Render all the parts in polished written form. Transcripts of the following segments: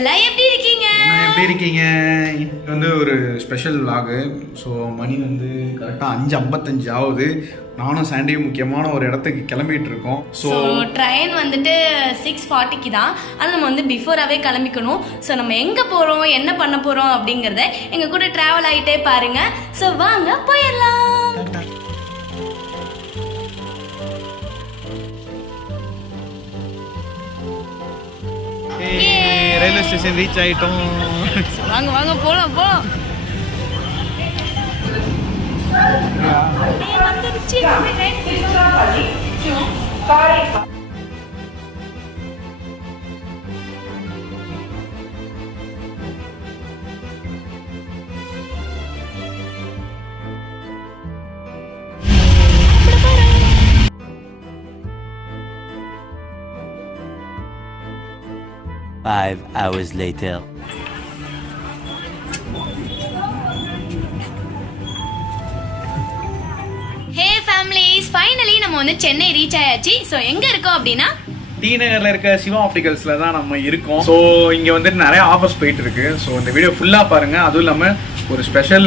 எல்லாம் எப்படி இருக்கீங்க? இது வந்து ஒரு ஸ்பெஷல் vlog. ஸோ மணி வந்து கரெக்டாக 5:55 ஆகுது. நானும் சாண்டியும் முக்கியமான ஒரு இடத்துக்கு கிளம்பிட்டு இருக்கோம். ஸோ ட்ரெயின் வந்துட்டு 6:40க்கு தான். ஆனால் நம்ம வந்து பிஃபோராகவே கிளம்பிக்கணும். ஸோ நம்ம எங்கே போகிறோம், என்ன பண்ண போகிறோம் அப்படிங்கிறத எங்கள் கூட ட்ராவல் ஆகிட்டே பாருங்க. ஸோ வாங்க போயிடலாம். ரயில்வே ஸ்டேஷன் ரீச் ஆயிட்டோம். வாங்க வாங்க போலாம் போலாம். Five hours later. ஹே ஃபேமிலிஸ், ஃபைனலி நம்ம வந்து சென்னை ரீச் ஆயாச்சு. ஸோ எங்கே இருக்கோம் அப்படின்னா டி நகர்ல இருக்க சிவா ஆப்டிகல்ஸ்ல தான் நம்ம இருக்கோம். ஸோ இங்க வந்துட்டு நிறைய ஆஃபர்ஸ் போயிட்டு இருக்கு. ஸோ இந்த வீடியோ ஃபுல்லா பாருங்க. அதுவும் இல்லாம ஒரு ஸ்பெஷல்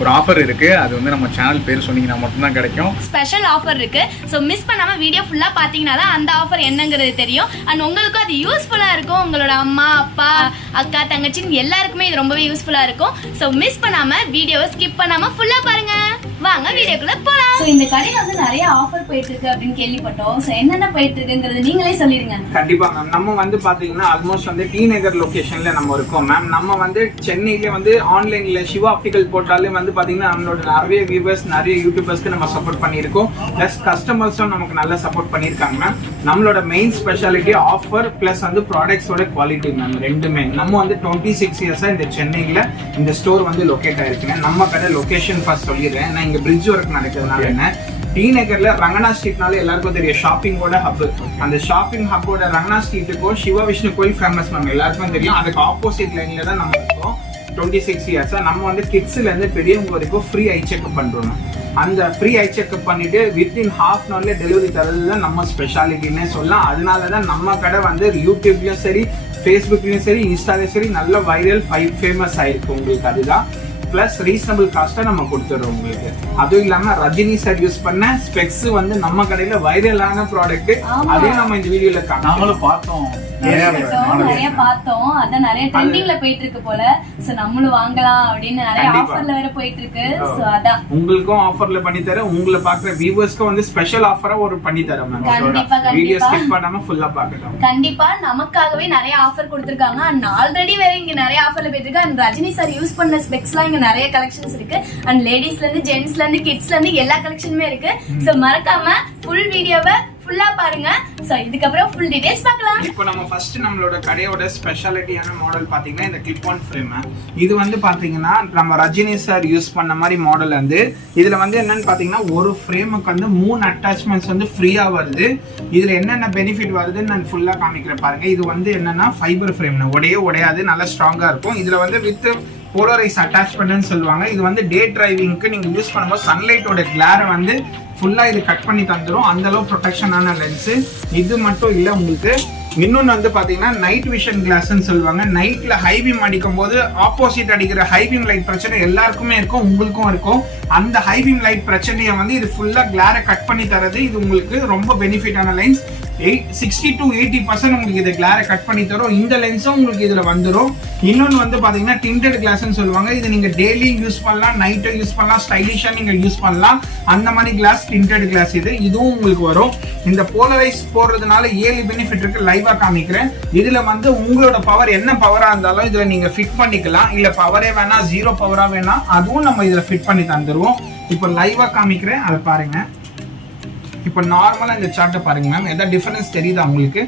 ஒரு ஆஃபர் இருக்கு. அது வந்து நம்ம சேனல் பேர் சொன்னீங்கன்னா மட்டும்தான் கிடைக்கும். ஸ்பெஷல் ஆஃபர் இருக்கு. ஸோ மிஸ் பண்ணாம வீடியோ ஃபுல்லா பாத்தீங்கன்னா தான் அந்த ஆஃபர் என்னங்கிறது தெரியும். அண்ட் உங்களுக்கும் அது யூஸ்ஃபுல்லா இருக்கும். உங்களோட அம்மா அப்பா அக்கா தங்கச்சின்னு எல்லாருக்குமே இது ரொம்பவே யூஸ்ஃபுல்லா இருக்கும். ஸோ மிஸ் பண்ணாம வீடியோவை ஸ்கிப் பண்ணாம ஃபுல்லா பாருங்க. வாங்க வீடியோக்குள்ள போலாம். ஸோ இந்த கடையில வந்து நிறைய ஆஃபர் போயிட்டு இருக்கு அப்படின்னு கேள்விப்பட்டோம். ஸோ என்னென்ன போயிட்டு இருக்குங்கிறது நீங்களே சொல்லிடுங்க. கண்டிப்பா மேம். நம்ம வந்து பாத்தீங்கன்னா ஆல்மோஸ்ட் வந்து டி நகர் லொகேஷன்ல நம்ம இருக்கோம் மேம். நம்ம வந்து சென்னையில வந்து ஆன்லைன்ல சிவா ஆப்டிகல் போட்டாலே வந்து பாத்தீங்கன்னா நம்மளோட நிறைய வியூவர்ஸ் நிறைய யூடியூபர்ஸ்க்கு நம்ம சப்போர்ட் பண்ணியிருக்கோம். பிளஸ் கஸ்டமர்ஸும் நமக்கு நல்லா சப்போர்ட் பண்ணியிருக்காங்க மேம். நம்மளோட மெயின் ஸ்பெஷாலிட்டி ஆஃபர் பிளஸ் வந்து ப்ராடக்ட்ஸோட குவாலிட்டி மேம். ரெண்டுமே நம்ம வந்து 26 இயர்ஸா இந்த சென்னையில இந்த ஸ்டோர் வந்து லொகேட் ஆயிருக்குங்க. நம்ம கடை லொகேஷன் ஃபர்ஸ்ட் சொல்லிடுறேன். நான் இங்க பிரிட்ஜ் ஒர்க் நடக்கிறதுனால என்ன டி நகர்ல ரங்கனா ஸ்ட்ரீட்னால எல்லாருக்கும் தெரியும் ஷாப்பிங்கோட ஹப். அந்த ஷாப்பிங் ஹப்போட ரங்கனா ஸ்ட்ரீட்டுக்கும் சிவா விஷ்ணு கோயில் ஃபேமஸ் மேம், எல்லாருக்கும் தெரியும். அதுக்கு ஆப்போசிட் லைன்ல தான் நம்ம இருக்கோம். 26 இயர்ஸா நம்ம வந்து கிட்ஸ்ல இருந்து பெரியவங்க வரைக்கும் ஃப்ரீ ஐ செக்அப் பண்றோம். அந்த ஃப்ரீ ஐ செக்அப் பண்ணிட்டு வித்தின் ஹாஃப் அன் ஹவர்ல டெலிவரி தரது தான் நம்ம ஸ்பெஷாலிட்டின்னே சொல்லலாம். அதனாலதான் நம்ம கடை வந்து யூடியூப்லயும் சரி, ஃபேஸ்புக்லயும் சரி, இன்ஸ்டாலயும் சரி நல்ல வைரல் ஃபேமஸ் ஆயிருக்கு உங்களுக்கு. அதுதான் பிளஸ் ரீசனபிள் காஸ்டா நம்ம கொடுத்துறோம் உங்களுக்கு. அதுவும் இல்லாம ரஜினி சார் யூஸ் பண்ண ஸ்பெக்ஸ் வந்து நம்ம கடையில வைரலான ப்ராடக்ட். அதையும் நம்ம இந்த வீடியோல நாங்களும் பார்த்தோம், நிறைய பார்த்தோம். அதான் நிறைய ட்ரெண்டிங்ல போயிட்டு இருக்கு போல. சோ நம்மளும் வாங்கலாம் அப்படின்னு நிறைய ஆஃபர்ல வேற போயிட்டு இருக்கு. சோ அதான் உங்களுக்கும் ஆஃபர்ல பண்ணி தரேன். உங்களை பாக்குற வியூவர்ஸ்க்கு வந்து ஸ்பெஷல் ஆஃபரா ஒரு பண்ணி தரேன் மேம். கண்டிப்பா வீடியோ ஸ்கிப் பண்ணாம ஃபுல்லா பார்க்கணும். கண்டிப்பா நமக்காகவே நிறைய ஆஃபர் கொடுத்திருக்காங்க. அண்ட் ஆல்ரெடி வேற இங்க நிறைய ஆஃபர்ல போயிட்டு இருக்கு. அண்ட் ரஜினி சார் யூஸ் பண்ண ஸ்பெக்ஸ்லாம் இங்க நிறைய கலெக்ஷன்ஸ் இருக்கு. அண்ட் லேடிஸ்ல இருந்து ஜென்ட்ஸ்ல இருந்து கிட்ஸ்ல இருந்து எல்லா கலெக்ஷனுமே இருக்கு. சோ மறக்காம ஃபுல் வீடியோவை ஃபுல்லா பாருங்க. சோ இதுக்கு அப்புறம் ஃபுல் டீடைல்ஸ் பார்க்கலாம். இப்போ நம்ம ஃபர்ஸ்ட் நம்மளோட கடையோட ஸ்பெஷாலிட்டியான மாடல் பாத்தீங்கன்னா இந்த கிளிப் ஆன் ஃப்ரேம். இது வந்து பாத்தீங்கன்னா நம்ம ரஜினி சார் யூஸ் பண்ண மாதிரி மாடல் வந்து இதுல வந்து என்னன்னு பாத்தீங்கன்னா ஒரு ஃப்ரேமுக்கு வந்து 3 அட்டாச்மெண்ட்ஸ் வந்து ஃப்ரீயா வருது. இதுல என்னென்ன பெனிஃபிட் வருதுன்னு நான் ஃபுல்லா காமிக்கிறேன் பாருங்க. இது வந்து என்னன்னா ஃபைபர் ஃப்ரேம், உடையாது, நல்லா ஸ்ட்ராங்கா இருக்கும். இதுல வந்து வித் போலரைஸ் அட்டாச்மெண்ட்னு சொல்லுவாங்க. இது வந்து டே டிரைவிங்க்கு நீங்க யூஸ் பண்ணும்போது சன்லைட்டோட கிளாரை வந்து ஃபுல்லா இது கட் பண்ணி தந்துரும். அந்த அளவு ப்ரொடெக்ஷனான லென்ஸ். இது மட்டும் இல்ல, உங்களுக்கு இன்னொன்னு வந்து பாத்தீங்கன்னா நைட் விஷன் கிளாஸ்ன்னு சொல்லுவாங்க. நைட்ல ஹை பீம் அடிக்கும் போது ஆப்போசிட் அடிக்கிற ஹை பீம் லைட் பிரச்சனை எல்லாருக்குமே இருக்கும், உங்களுக்கும் இருக்கும். அந்த ஹை பீம் லைட் பிரச்சனையை வந்து இது ஃபுல்லா கிளாரை கட் பண்ணி தரது. இது உங்களுக்கு ரொம்ப பெனிஃபிட்டான லென்ஸ். 60 to 80% உங்களுக்கு இதை கிளாரை கட் பண்ணி தரும். இந்த லென்ஸும் உங்களுக்கு இதுல வந்துடும். இன்னொன்னு வந்து பாத்தீங்கன்னா டிண்டட் கிளாஸ்ன்னு சொல்லுவாங்க. இது நீங்க டெய்லி யூஸ் பண்ணலாம், நைட்டும் யூஸ் பண்ணலாம், ஸ்டைலிஷா நீங்க யூஸ் பண்ணலாம். அந்த மாதிரி கிளாஸ் டிண்டட் கிளாஸ் இதுவும் உங்களுக்கு வரும். இந்த போலரைஸ் போடுறதுனால 7 பெனிஃபிட் இருக்கு. லைவா காமிக்கிறேன். இதுல வந்து உங்களோட பவர் என்ன பவரா இருந்தாலும் இதுல நீங்க ஃபிட் பண்ணிக்கலாம். இல்ல பவரே வேணா, 0 பவரா வேணா, அதுவும் நம்ம இதுல ஃபிட் பண்ணி தந்துருவோம். இப்போ லைவா காமிக்கிறேன், அதை பாருங்க. இப்போ நார்மலா இந்த சார்ட்டை பாருங்க மேம். ஏதாவது டிஃபரன்ஸ் தெரியுதா உங்களுக்கு?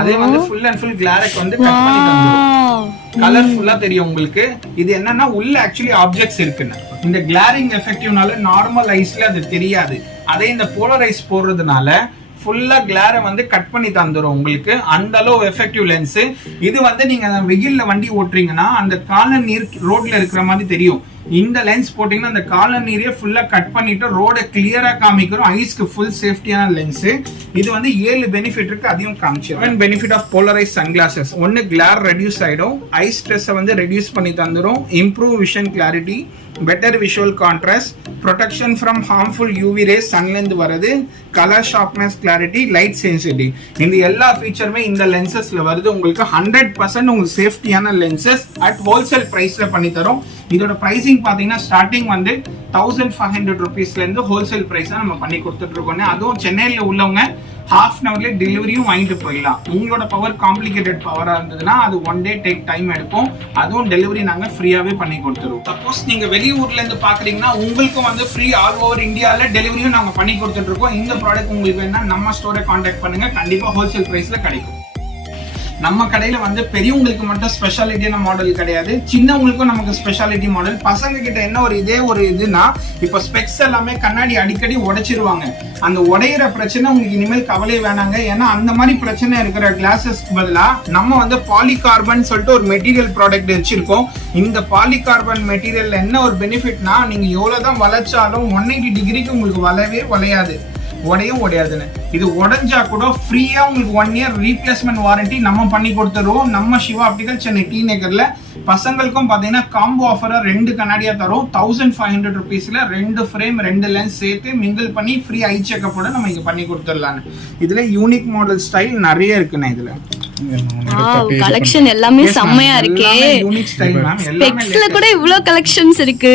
அதே வந்து ஃபுல் அண்ட் ஃபுல் கிளாரக் வந்து கட் பண்ணி தந்துரும். கலர்ஃபுல்லா தெரியும் உங்களுக்கு. இது என்னன்னா உள்ள ஆக்சுவலி ஆப்ஜெக்ட்ஸ் இருக்குன்னு. இந்த கிளாரிங் எஃபெக்டிவ்னால நார்மல் ஐஸ்ல அது தெரியாது. அதே இந்த போலரைஸ் போடுறதுனால ஃபுல்லா கிளாரை வந்து கட் பண்ணி தந்துரும் உங்களுக்கு. அந்த அளவு எஃபெக்டிவ் லென்ஸ். இது வந்து நீங்க வெயில்ல வண்டி ஓட்டுறீங்கன்னா அந்த கால நீர் ரோட்ல இருக்கிற மாதிரி தெரியும். இந்த லென்ஸ் போட்டீங்கன்னா அந்த காலர் நீரையே ஃபுல்லா கட் பண்ணிட்டு ரோட கிளியரா காமிக்கிறோம். ஐஸ்க்கு ஃபுல் சேஃப்டியான லென்ஸ். இது வந்து 7 பெனிஃபிட் இருக்கு, அதையும் காமிச்சிருக்கேன். Benefit of polarise sunglasses. ஒன்னு கிளார் ரெடியூஸ் ஆயிடும், ஐ ஸ்ட்ரெஸ் வந்து ரெடியூஸ் பண்ணி தந்துரும், improve vision clarity, better visual contrast, protection from harmful UV rays சன்லேருந்து வருது, colour sharpness, clarity, light sensitivity. இந்த எல்லா ஃபீச்சருமே இந்த லென்சஸ்ல வருது. உங்களுக்கு 100% உங்களுக்கு சேஃப்டியான லென்சஸ் அட் ஹோல்சேல் பிரைஸ்ல பண்ணி தரோம். இதோட பிரைசிங் பாத்தீங்கன்னா ஸ்டார்டிங் வந்து 1500 ருபீஸ்ல இருந்து ஹோல்சேல் பிரைஸா நம்ம பண்ணி கொடுத்துட்டு இருக்கோம். அதுவும் சென்னையில உள்ளவங்க ஹாஃப் அன் அவர்ல டெலிவரியும் வாங்கிட்டு போயிடலாம். உங்களோட பவர் காம்ப்ளிகேட்டட் பவரா இருந்ததுன்னா அது 1 டே டேக் டைம் எடுக்கும். அதுவும் டெலிவரி நாங்க ஃப்ரீயாவே பண்ணி கொடுத்துருவோம். சப்போஸ் நீங்க வெளியூர்ல இருந்து பாக்குறீங்கன்னா உங்களுக்கும் வந்து ஃப்ரீ ஆல் ஓவர் இந்தியால டெலிவரியும் நாங்க பண்ணி கொடுத்துட்டு இருக்கோம். இந்த ப்ராடக்ட் உங்களுக்கு வேணா நம்ம ஸ்டோரை கான்டாக்ட் பண்ணுங்க, கண்டிப்பா ஹோல்சேல் பிரைஸ்ல கிடைக்கும். நம்ம கடையில வந்து பெரியவங்களுக்கு மட்டும் ஸ்பெஷாலிட்டியான மாடல் கிடையாது, சின்னவங்களுக்கும் நமக்கு ஸ்பெஷாலிட்டி மாடல். பசங்க கிட்ட என்ன ஒரு இதுனா, இப்ப ஸ்பெக்ஸ் எல்லாமே கண்ணாடி அடிக்கடி உடைச்சிருவாங்க. அந்த உடையிற பிரச்சனை உங்களுக்கு இனிமேல் கவலை வேணாங்க. ஏன்னா அந்த மாதிரி பிரச்சனை இருக்கிற கிளாஸஸ்க்கு பதிலா நம்ம வந்து பாலிகார்பன் சொல்லிட்டு ஒரு மெட்டீரியல் ப்ராடக்ட் வச்சிருக்கோம். இந்த பாலிகார்பன் மெட்டீரியல்ல என்ன ஒரு பெனிஃபிட்னா, நீங்க எவ்வளவுதான் வளைச்சாலும் 180 டிகிரிக்கு உங்களுக்கு வளையாது, உடையும் உடையாதுன்னு. இது உடைஞ்சா கூட ஃப்ரீயா உங்களுக்கு 1 இயர் ரீப்ளேஸ்மெண்ட் வாரண்டி நம்ம பண்ணி கொடுத்துருவோம். நம்ம சிவா ஆப்டிகல் சென்னை டி நகர்ல. பசங்களுக்கும் பாத்தீங்கன்னா காம்போ ஆஃபரா 2 கண்ணாடியா தரும். 1500 ருபீஸ்ல 2 ஃப்ரேம் 2 லென்ஸ் சேர்த்து மிங்கிள் பண்ணி ஃப்ரீ ஐ செக்கப் நம்ம இங்க பண்ணி கொடுத்துடலாம். இதுல யூனிக் மாடல் ஸ்டைல் நிறைய இருக்குண்ணே. இதுல கலெக்ஷன் எல்லாமே செம்மையா இருக்கே. Unique style ma'am. ஸ்பெக்ஸ்ல கூட இவ்ளோ கலெக்ஷன்ஸ் இருக்கு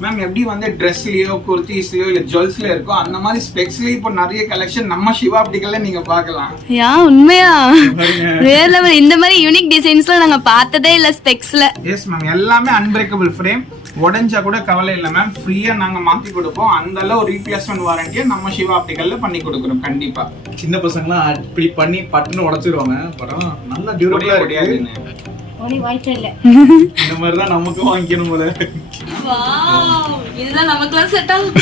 மேம். எப்படி வந்து ட்ரெஸ்லயோ குர்த்திஸ்லயோ இல்ல ஜுவல்ஸ்ல இருக்கோ அந்த மாதிரி ஸ்பெக்ஸ்லயே இப்போ நிறைய கலெக்ஷன் நம்ம சிவா ஆப்டிகல்ல நீங்க பார்க்கலாம். யா உண்மையா வேற லெவல். இந்த மாதிரி யூனிக் டிசைன்ஸ்ல நாங்க பார்த்ததே இல்ல ஸ்பெக்ஸ்ல. எஸ் மேம், எல்லாமே அன்பிரேக்கபிள் ஃப்ரேம். உடைஞ்சா கூட கவலை இல்லை மேம், ஃப்ரீயா நாங்க மாத்தி கொடுப்போம். அந்த அளவு ரீப்ளேஸ்மெண்ட் வாரண்டியை நம்ம சிவா ஆப்டிகல்ல பண்ணி கொடுக்குறோம். கண்டிப்பா சின்ன பசங்கலாம் இப்படி பண்ணி பட்டுன்னு உடைச்சிருவாங்க. படம் நல்லா டியூரபிளா இருக்கு. இந்த மாதிரி தான் நமக்கும் வாங்கிக்கணும் போல. இதுதான் நமக்குலாம் செட் ஆகும்.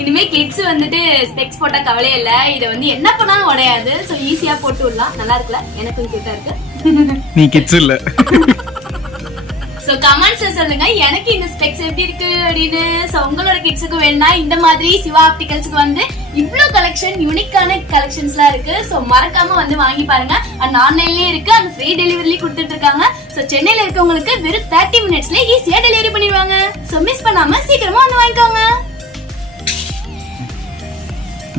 இனிமே கிட்ஸ் வந்துட்டு ஸ்பெக்ஸ் போட்டா கவலையே இல்ல. இத வந்து என்ன பண்ணாலும் உடையாது. சோ ஈஸியா போட்டு விடலாம். நல்லா இருக்குல்ல? எனக்கும் கிட்ட இருக்கு. நீ கிட்ஸ் இல்ல. சோ கமெண்ட்ஸ் சொல்லுங்க எனக்கு இந்த ஸ்பெக்ஸ் எப்படி இருக்கு அப்படின்னு. சோ உங்களோட கிட்ஸுக்கு வேணா இந்த மாதிரி சிவா ஆப்டிகல்ஸ்க்கு வந்து இவ்ளோ கலெக்ஷன் யூனிக்கான கலெக்ஷன்ஸ்லாம் இருக்கு. சோ மறக்காம வந்து வாங்கி பாருங்க. அண்ட் ஆன்லைன்லயே இருக்கு, அண்ட் ஃப்ரீ டெலிவரிலயும் கொடுத்துட்டு இருக்காங்க. சோ சென்னையில இருக்கவங்களுக்கு வெறும் 30 மினிட்ஸ்ல ஈஸியா டெலிவரி பண்ணிடுவாங்க. சோ மிஸ் பண்ணாம சீக்கிரமா வந்து வாங்கிக்கோங்க.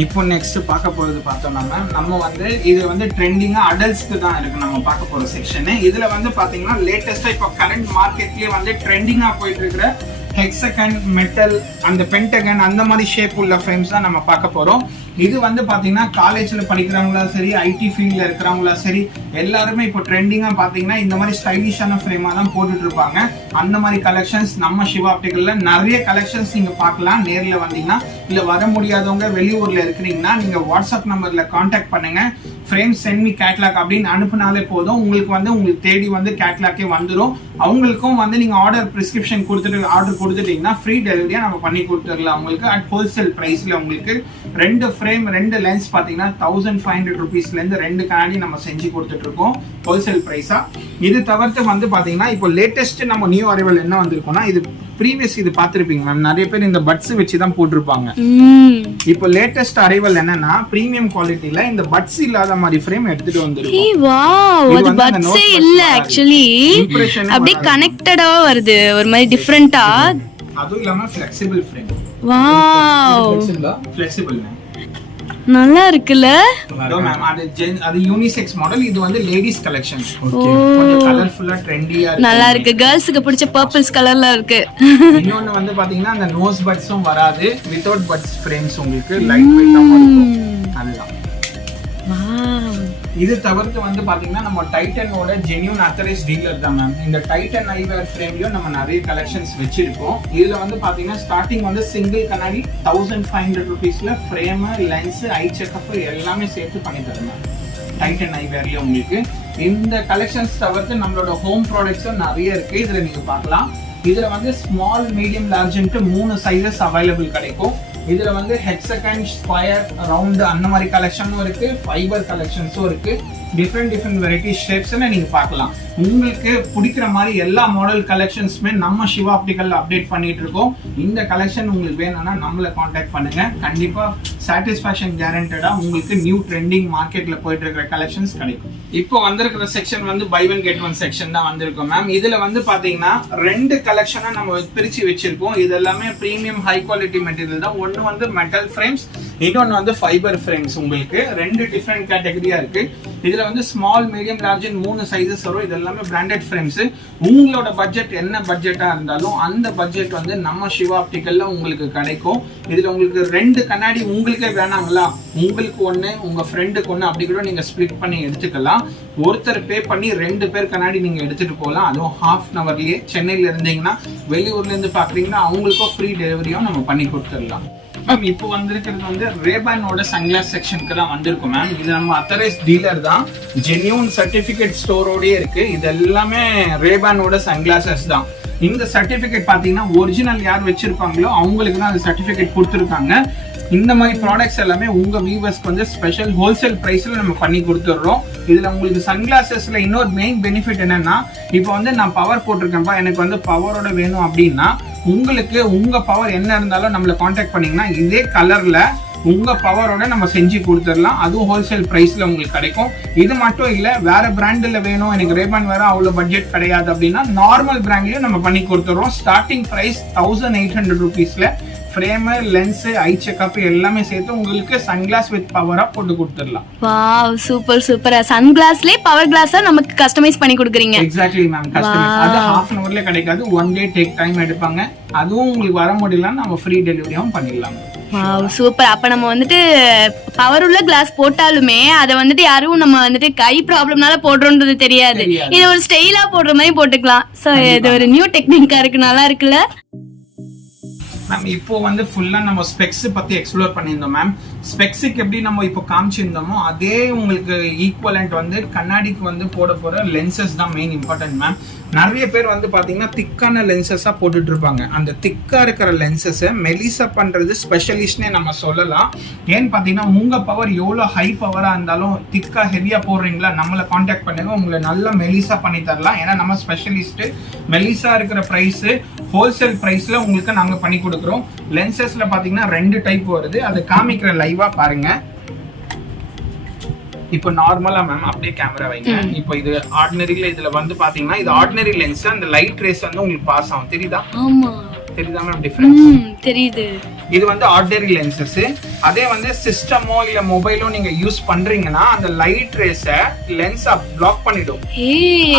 இப்போ நெக்ஸ்ட் பார்க்க போறது பார்த்தோம்னா மேம், நம்ம வந்து இது வந்து ட்ரெண்டிங்கா அடல்ட்ஸ்க்கு தான் இருக்கு நம்ம பார்க்க போற செக்ஷன். இதுல வந்து பாத்தீங்கன்னா லேட்டஸ்டா இப்போ கரண்ட் மார்க்கெட்லயே வந்து ட்ரெண்டிங்கா போயிட்டு இருக்கிற ஹெக்ஸகன், மெட்டல், அந்த பென்டகன் அந்த மாதிரி ஷேப் உள்ள ஃப்ரேம்ஸ் தான் நம்ம பார்க்க போறோம். இது வந்து பாத்தீங்கன்னா காலேஜ்ல படிக்கிறவங்களா சரி, ஐடி ஃபீல்ட்ல இருக்கிறவங்களா சரி, எல்லாருமே இப்போ ட்ரெண்டிங்கா பாத்தீங்கன்னா இந்த மாதிரி ஸ்டைலிஷான ஃப்ரேமா தான் போட்டுட்டு இருப்பாங்க. அந்த மாதிரி கலெக்ஷன்ஸ் நம்ம சிவா ஆப்டிகல்ல நிறைய கலெக்ஷன்ஸ் நீங்க பார்க்கலாம். நேர்ல வந்தீங்கன்னா, இல்ல வர முடியாதவங்க வெளியூர்ல இருக்கிறீங்கன்னா நீங்க வாட்ஸ்அப் நம்பர்ல கான்டாக்ட் பண்ணுங்க. ஃப்ரேம் சென்ட் மீ கேட்லாக் அப்படின்னு அனுப்புனாலே போதும். உங்களுக்கு தேடி வந்து கேட்லாக்கே வந்துடும். அவங்களுக்கும் வந்து நீங்க பிரிஸ்கிரிப்ஷன் ஆர்டர் கொடுத்துட்டீங்கன்னா ஃப்ரீ டெலிவரியா நம்ம பண்ணி கொடுத்துடலாம். உங்களுக்கு அட் ஹோல்சேல் பிரைஸ்ல உங்களுக்கு 2 ஃப்ரேம் 2 லென்ஸ் பாத்தீங்கன்னா 1500 ருபீஸ்ல இருந்து 2 கண்ணாடி நம்ம செஞ்சு கொடுத்துட்டு இருக்கோம் ஹோல்சேல் பிரைஸா. இது தவிர்த்து வந்து பாத்தீங்கன்னா இப்போ லேட்டஸ்ட் நம்ம நியூ அரைவல் என்ன வந்திருக்கோம்னா, இது ப்ரீவியஸ் இது பார்த்திருப்பீங்க மேம், நிறைய பேர் இந்த பட்ஸ் வச்சு தான் போட்டிருப்பாங்க. இப்போ லேட்டஸ்ட் அரைவல் என்னன்னா பிரீமியம் குவாலிட்டில இந்த பட்ஸ் இல்லாத மாதிரி ஃப்ரேம் எடுத்துட்டு வந்திருக்கோம். வாவ், அது பட்ஸே இல்ல ஆக்சுவலி, அப்படியே கனெக்டடா வருது ஒரு மாதிரி டிஃபரண்டா. அதுவும் இல்லாம ஃபிளெக்சிபிள் ஃப்ரேம். வாவ், ஃபிளெக்சிபிள் நல்லா இருக்குல்ல மேம். அது யூனிசெக்ஸ் மாடல். இது வந்து லேடிஸ் கலெக்ஷன். கொஞ்சம் கலர்ஃபுல்லா ட்ரெண்டியா இருக்கு, நல்லா இருக்கு. கேர்ள்ஸ்க்கு பிடிச்ச பர்பிள்ஸ் கலர்ல இருக்கு. இன்னொன்னு வந்து பாத்தீங்கன்னா அந்த நோஸ் பட்ஸும் வராது, வித்அவுட் பட்ஸ் ஃப்ரேம்ஸ் உங்களுக்கு லைட் வெயிட்டா இருக்கும். அதுதான். இது தவிர்த்து வந்து பாத்தீங்கன்னா நம்ம டைட்டனோட ஜென்யூன் அத்தரைஸ் டீலர் தான் மேம். இந்த டைட்டன் ஐவேர் ஃப்ரேம்லயும் நம்ம நிறைய கலெக்ஷன்ஸ் வச்சிருக்கோம். இதுல வந்து பாத்தீங்கன்னா ஸ்டார்டிங் வந்து சிங்கிள் கண்ணாடி 1500 ருபீஸ்ல ஃப்ரேம், லென்ஸ், ஐ செக்கப் எல்லாமே சேர்த்து பண்ணி தருவோம் டைட்டன் ஐவேர்ல உங்களுக்கு. இந்த கலெக்ஷன்ஸ் தவிர்த்து நம்மளோட ஹோம் ப்ராடக்ட்ஸும் நிறைய இருக்கு, இதுல நீங்க பார்க்கலாம். இதுல வந்து ஸ்மால், மீடியம், லார்ஜ்ன்ட்டு 3 சைஸஸ் அவைலபிள் கிடைக்கும். இதுல வந்து ஹெக்ஸகன், ஸ்கொயர், ரவுண்ட் அந்த மாதிரி கலெக்ஷனும் இருக்கு, ஃபைபர் கலெக்ஷன்ஸும் இருக்கு. டிஃப்ரெண்ட் வெரைட்டி ஷேப்ஸ்ல நீங்க பார்க்கலாம். உங்களுக்கு பிடிக்கிற மாதிரி எல்லா மாடல் கலெக்ஷன்ஸுமே நம்ம சிவா ஆப்டிகல்ல அப்டேட் பண்ணிட்டு இருக்கோம். இந்த கலெக்ஷன் உங்களுக்கு வேணும்னா நம்மள காண்டாக்ட் பண்ணுங்க. கண்டிப்பா சாட்டிஸ்ஃபேக்ஷன் கேரண்டடா உங்களுக்கு நியூ ட்ரெண்டிங் மார்க்கெட்ல போயிட்டு இருக்கிற கலெக்ஷன்ஸ் கிடைக்கும். இப்போ வந்திருக்கிற செக்ஷன் வந்து buy one get one section தான் வந்திருக்கும் மேம். இதுல வந்து பாத்தீங்கன்னா 2 கலெக்ஷனா நம்ம பிரிச்சு வச்சிருக்கோம். இது எல்லாமே பிரீமியம் ஹை குவாலிட்டி மெட்டீரியல் தான். ஒன்னு வந்து மெட்டல் ஃப்ரேம்ஸ், இன்னொன்னு வந்து ஃபைபர் ஃப்ரேம்ஸ். உங்களுக்கு 2 டிஃப்ரெண்ட் கேட்டகரியா இருக்கு. இதுல வந்து ஸ்மால், மீடியம், லார்ஜ் 3 சைஸஸ் வரும். இது எல்லாமே பிராண்டட் ஃப்ரேம்ஸ். உங்களோட பட்ஜெட் என்ன பட்ஜெட்டா இருந்தாலும் அந்த பட்ஜெட் வந்து நம்ம சிவா ஆப்டிகல்ல உங்களுக்கு கிடைக்கும். இதுல உங்களுக்கு 2 கண்ணாடி உங்களுக்கே வேணாங்களா, உங்களுக்கு ஒண்ணு, உங்க ஃப்ரெண்டுக்கு ஒண்ணு, அப்படி கூட நீங்க ஸ்பிளிட் பண்ணி எடுத்துக்கலாம். ஒருத்தர் பே பண்ணி 2 பேர் கண்ணாடி நீங்க எடுத்துட்டு போகலாம். அதுவும் ½ an hourலயே. சென்னையில இருந்தீங்கன்னா, வெளியூர்ல இருந்து பாக்குறீங்கன்னா அவங்களுக்கும் ஃப்ரீ டெலிவரியும் நம்ம பண்ணி கொடுத்துடலாம். மேம் இப்போ வந்திருக்கிறது வந்து ரேபானோட சன்கிளாஸ் செக்ஷனுக்கு தான் வந்திருக்கும் மேம். இது நம்ம அத்தரைஸ் டீலர் தான், ஜென்யூன் சர்டிபிகேட் ஸ்டோரோடயே இருக்கு. இது எல்லாமே ரேபானோட சன்கிளாசஸ் தான். இந்த சர்டிபிகேட் பாத்தீங்கன்னா ஒரிஜினல் யார் வச்சிருப்பாங்களோ அவங்களுக்கு தான் அந்த சர்டிபிகேட் கொடுத்துருக்காங்க. இந்த மாதிரி ப்ராடக்ட்ஸ் எல்லாமே உங்க வியூவர்ஸ்க்கு வந்து ஸ்பெஷல் ஹோல்சேல் பிரைஸ்ல நம்ம பண்ணி கொடுத்துடுறோம். இதுல உங்களுக்கு சன்கிளாசஸ்ல இன்னொரு மெயின் பெனிஃபிட் என்னன்னா, இப்போ வந்து நான் பவர் போட்டிருக்கேன்ப்பா, எனக்கு வந்து பவரோட வேணும் அப்படின்னா உங்களுக்கு உங்க பவர் என்ன இருந்தாலும் நம்மள காண்டாக்ட் பண்ணீங்கன்னா இதே கலர்ல உங்க பவரோட நம்ம செஞ்சு கொடுத்துடலாம். அதுவும் ஹோல்சேல் பிரைஸ்ல உங்களுக்கு கிடைக்கும். இது மட்டும் இல்ல, வேற பிராண்ட்ல வேணும், எனக்கு ரேபான் வேற அவ்வளவு பட்ஜெட் கிடையாது அப்படின்னா நார்மல் பிராண்ட்லயும் நம்ம பண்ணி கொடுத்துறோம். ஸ்டார்டிங் பிரைஸ் 1800 rupeesல ஃப்ரேம், லென்ஸ், ஐ செக்அப் எல்லாமே சேர்த்து உங்களுக்கு சன்கிளாஸ் வித் பவரா போட்டு கொடுத்துடலாம். Wow, super super. சன்கிளாஸ்லயே பவர் கிளாஸா நமக்கு கஸ்டமைஸ் பண்ணி கொடுக்குறீங்க. Exactly ma'am. கஸ்டமைஸ் அது ½ an hourல கிடைக்காது. 1 day டேக் டைம் எடுப்பாங்க. அதுவும் உங்களுக்கு வர முடியலன்னா நம்ம ஃப்ரீ டெலிவரியும் பண்ணிடலாம். Wow, super. அப்ப நம்ம வந்துட்டு பவர் உள்ள கிளாஸ் போட்டாலுமே அதை வந்துட்டு யாரும் நம்ம வந்துட்டு கை ப்ராப்ளம்னால போடுறோன்றது தெரியாது. இது ஒரு ஸ்டைலா போடுற மாதிரி போட்டுக்கலாம். சோ இது ஒரு நியூ டெக்னிக்கா இருக்கு, நல்லா இருக்குல்ல மேம். இப்போ வந்து ஃபுல்லா நம்ம ஸ்பெக்ஸ் பத்தி எக்ஸ்ப்ளோர் பண்ணியிருந்தோம் மேம். ஸ்பெக்ஸுக்கு எப்படி நம்ம இப்போ காமிச்சிருந்தோமோ அதே உங்களுக்கு ஈக்குவலண்ட் வந்து கண்ணாடிக்கு வந்து போட போற லென்சஸ் தான் மெயின் இம்பார்ட்டன்ட் மேம். நிறைய பேர் வந்து பாத்தீங்கன்னா திக்கான லென்சஸா போட்டுட்டு இருப்பாங்க. அந்த திக்கா இருக்கிற லென்சஸை மெலிசா பண்றது ஸ்பெஷலிஸ்ட்னே நம்ம சொல்லலாம். ஏன்னு பாத்தீங்கன்னா உங்க பவர் எவ்வளவு ஹை பவரா இருந்தாலும் திக்கா ஹெவியா போடுறீங்களா, நம்மளை காண்டாக்ட் பண்ணுங்க, உங்களை நல்லா மெலிசா பண்ணி தரலாம். ஏன்னா நம்ம ஸ்பெஷலிஸ்ட். மெலிசா இருக்கிற பிரைஸ் ஹோல்சேல் பிரைஸ்ல உங்களுக்கு நாங்க பண்ணி கொடுக்குறோம். லென்சஸ்ல பாத்தீங்கன்னா 2 டைப் வருது. அதை காமிக்கிற லைவா பாருங்க. இப்போ நார்மலா மேம் அப்படியே கேமரா வைங்க. இப்போ இது ஆர்டினரில இதுல வந்து பாத்தீங்கன்னா இது ஆர்டினரி லென்ஸ். அந்த லைட் ரேஸ் வந்து உங்களுக்கு பாஸ் ஆகும். தெரியுதா? ஆமா, தெரியுதா மேம் டிஃபரன்ஸ்? தெரியுது. இது வந்து ஆர்டினரி லென்சஸ். அதே வந்து சிஸ்டமோ இல்ல மொபைலோ நீங்க யூஸ் பண்றீங்கன்னா அந்த லைட் ரேஸ லென்ஸ் பிளாக் பண்ணிடும்.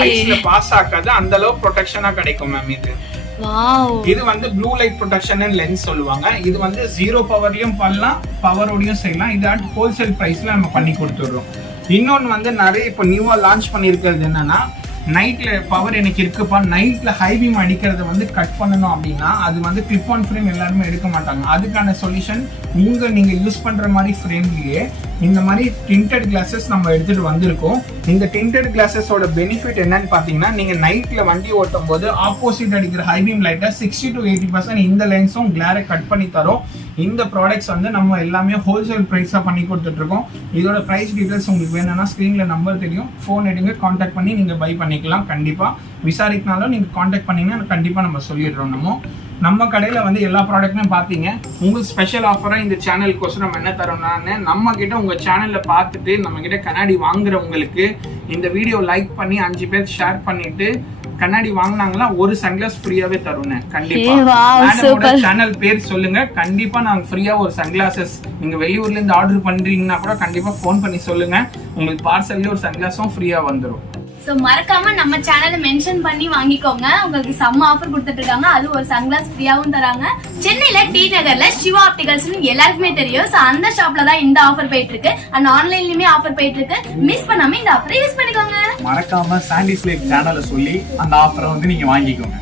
ஐஸ்ல பாஸ் ஆகாது. அந்த அளவு ப்ரொடெக்ஷனா கிடைக்கும் மேம். இது வந்து ப்ளூ லைட் ப்ரொடெக்ஷன் லென்ஸ் சொல்லுவாங்க. இது வந்து 0 பவர்லயும் பண்ணலாம், பவரோடையும் செய்யலாம். இது ஹோல்சேல் பிரைஸ்ல நம்ம பண்ணி கொடுத்துடுறோம். இன்னொன்னு வந்து நிறைய இப்போ நியூவா லான்ச் பண்ணிருக்கிறது என்னன்னா, நைட்ல பவர் எனக்கு இருக்குப்பா, நைட்ல ஹை பீம் அடிக்கிறத வந்து கட் பண்ணணும் அப்படின்னா அது வந்து கிளிப் ஆன் ஃப்ரேம் எல்லாருமே எடுக்க மாட்டாங்க. அதுக்கான சொல்யூஷன் நீங்க யூஸ் பண்ற மாதிரி ஃப்ரேம்லயே இந்த மாதிரி டிண்டட் கிளாஸஸ் நம்ம எடுத்துட்டு வந்திருக்கோம். இந்த டிண்டட் கிளாஸஸோட பெனிஃபிட் என்னன்னு பாத்தீங்கன்னா, நீங்க நைட்ல வண்டி ஓட்டும் போது ஆப்போசிட் அடிக்கிற ஹை பீம் லைட்டை 60 to 80% இந்த லென்ஸும் கிளாரை கட் பண்ணி தரும். இந்த ப்ராடக்ட்ஸ் வந்து நம்ம எல்லாமே ஹோல்சேல் பிரைஸா பண்ணி கொடுத்துட்டு இருக்கோம். இதோட பிரைஸ் டீடைல்ஸ் உங்களுக்கு வேணும்னா ஸ்கிரீன்ல நம்பர் தெரியும், போன் எடுங்க, கான்டாக்ட் பண்ணி நீங்க பை பண்ணிக்கலாம். கண்டிப்பா விசாரிக்கனாலும் நீங்க கான்டாக்ட் பண்ணீங்கன்னா கண்டிப்பா நம்ம சொல்லிடுறோம். நம்ம கடையில வந்து எல்லா ப்ராடக்ட்டுமே பாத்தீங்க. உங்களுக்கு ஸ்பெஷல் ஆஃபரா இந்த சேனலுக்கோசரம் நம்ம என்ன தரோம்னா, நம்ம கிட்ட உங்க சேனல்ல பார்த்துட்டு நம்ம கிட்ட கண்ணாடி வாங்குறவங்களுக்கு இந்த வீடியோ லைக் பண்ணி 5 பேர் ஷேர் பண்ணிட்டு கண்ணாடி வாங்கினாங்களா ஒரு சன்கிளாஸ் ஃப்ரீயாவே தருங்க. கண்டிப்பா மேடமோட சேனல் பேர் சொல்லுங்க, கண்டிப்பா நாங்க ஃப்ரீயா ஒரு சன்கிளாசஸ் நீங்க வெளியூர்ல இருந்து ஆர்டர் பண்றீங்கன்னா கூட கண்டிப்பா போன் பண்ணி சொல்லுங்க, உங்களுக்கு பார்சல்ல ஒரு சன்கிளாஸும் ஃப்ரீயா வந்துரும். சோ மறக்காம நம்ம சேனலை மென்ஷன் பண்ணி வாங்கிக்கோங்க. உங்களுக்கு செம்ம ஆஃபர் கொடுத்துட்டு இருக்காங்க. அது ஒரு சன்கிளாஸ் ஃப்ரீயாவும் தராங்க. சென்னையில டி நகர்ல சிவா ஆப்டிகல்ஸ் எல்லாருக்குமே தெரியும். சோ அந்த ஷாப்ல தான் இந்த ஆஃபர் போயிட்டு இருக்கு. அண்ட் ஆன்லைன்லயுமே ஆஃபர் போயிட்டு இருக்கு. மிஸ் பண்ணாம இந்த ஆஃபரை யூஸ் பண்ணிக்கோங்க. மறக்காம சாண்டிஸ் லைஃப் சேனலை சொல்லி அந்த ஆஃபரை வந்து நீங்க வாங்கிக்கோங்க.